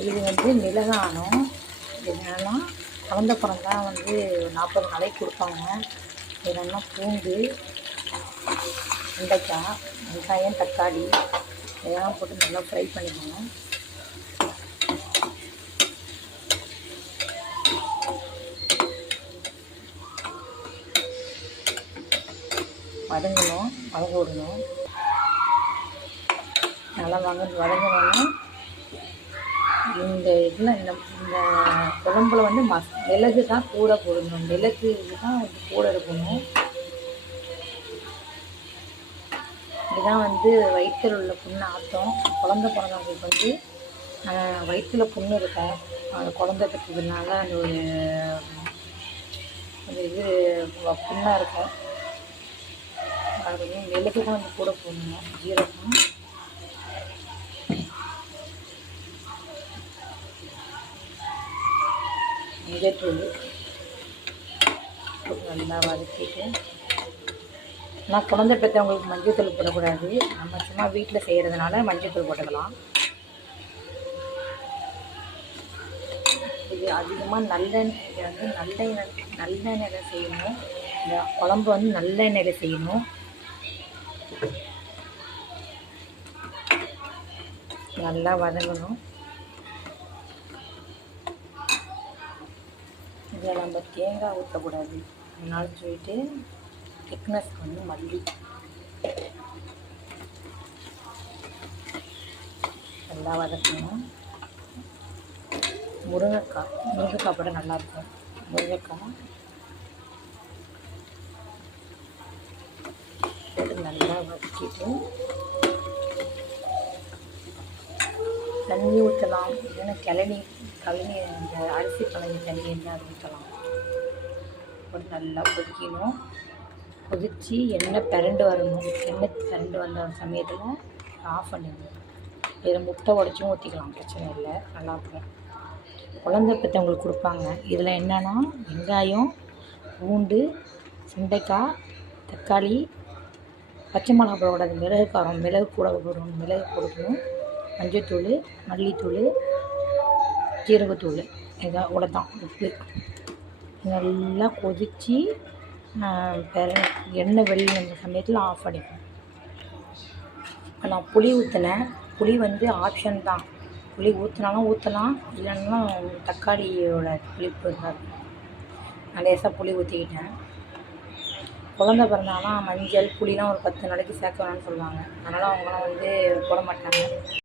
இது வந்து மிளகானம். என்னென்னா குழந்த பிறந்தா வந்து 40 நாளைக்கு கொடுப்பாங்க. என்னென்னா பூண்டு, வெண்டைக்காய், வெங்காயம், தக்காளி இதெல்லாம் போட்டு நல்லா ஃப்ரை பண்ணிக்கணும். வதங்க விடணும். நல்லா வதங்கினோன்னா இந்த இதில் இந்த குழம்புல வந்து மிளகு தான் கூட போடணும். மிளகு தான் கூட இருக்கணும். இதுதான் வந்து வயிற்றில் உள்ள புண்ணு ஆற்றும். குழந்த பிறந்தவங்களுக்கு வந்து வயிற்றில் புண்ணு இருக்கும். அந்த குழந்தை பெற்றதுனால அந்த ஒரு இது புண்ணாக இருக்கும். அது மிளகு தான் வந்து கூட போடணும். ஜீரகம், மஞ்சத்தூள் நல்லா வதக்கிட்டு, ஆனால் குழந்தை பெற்றவங்களுக்கு மஞ்சத்தூள் போடக்கூடாது. நம்ம சும்மா வீட்டில் செய்கிறதுனால மஞ்சத்தூள் போட்டுக்கலாம். இது அதிகமாக நல்லெண்ணெய், இது வந்து நல்லெண்ணெயில் செய்யணும். இந்த குழம்பு வந்து நல்லெண்ணெயில் செய்யணும். நல்லா வதங்கணும். இதில் நம்ம தேங்காய் ஊற்றக்கூடாது. அதனால சொல்லிட்டு திக்னஸ்க்கு வந்து மல்லி நல்லா வதக்கணும். முருங்கைக்காய் போட நல்லாயிருக்கும். முருங்கைக்காய் போட்டு நல்லா வதக்கிட்டு தண்ணி ஊற்றலாம். இல்லைன்னா கழனி இந்த அரிசி கழனி தண்ணி என்ன அது ஊற்றலாம். போட்டு நல்லா கொதிக்கணும். கொதித்து எண்ணெய் பிறண்டு வரணும். எண்ணெய் பிறண்டு வந்த சமயத்தில் ஆஃப் பண்ணிடணும். இதில் முட்டை உடச்சும் ஊற்றிக்கலாம், பிரச்சனை இல்லை, நல்லாயிருக்கும். குழந்தை பெற்றவங்களுக்கு கொடுப்பாங்க. இதில் என்னென்னா வெங்காயம், பூண்டு, சுண்டைக்காய், தக்காளி, பச்சை மிளகா போடக்கூடாது. மிளகு காரம், மிளகு கூட போடணும். மிளகு கொடுக்கணும். மஞ்சத்தூள், மல்லித்தூள், ஜீரகத்தூள், இதான் இவ்வளோதான். உப்பு நல்லா கொதித்து எண்ணெய் வெளியில் அந்த சமயத்தில் ஆஃப் பண்ணிக்கணும். இப்போ நான் புளி ஊற்றினேன். புளி வந்து ஆப்ஷன் தான். புளி ஊற்றினாலும் ஊற்றலாம், இல்லைன்னா தக்காளியோட புளிப்பு தான். நான் லேசாக புளி ஊற்றிக்கிட்டேன். குழந்த பிறந்தாலும் மஞ்சள் புளிலாம் ஒரு 10 நாளைக்கு சேர்க்க வேணும்னு சொல்லுவாங்க. அதனால் அவங்களாம் வந்து போட மாட்டாங்க.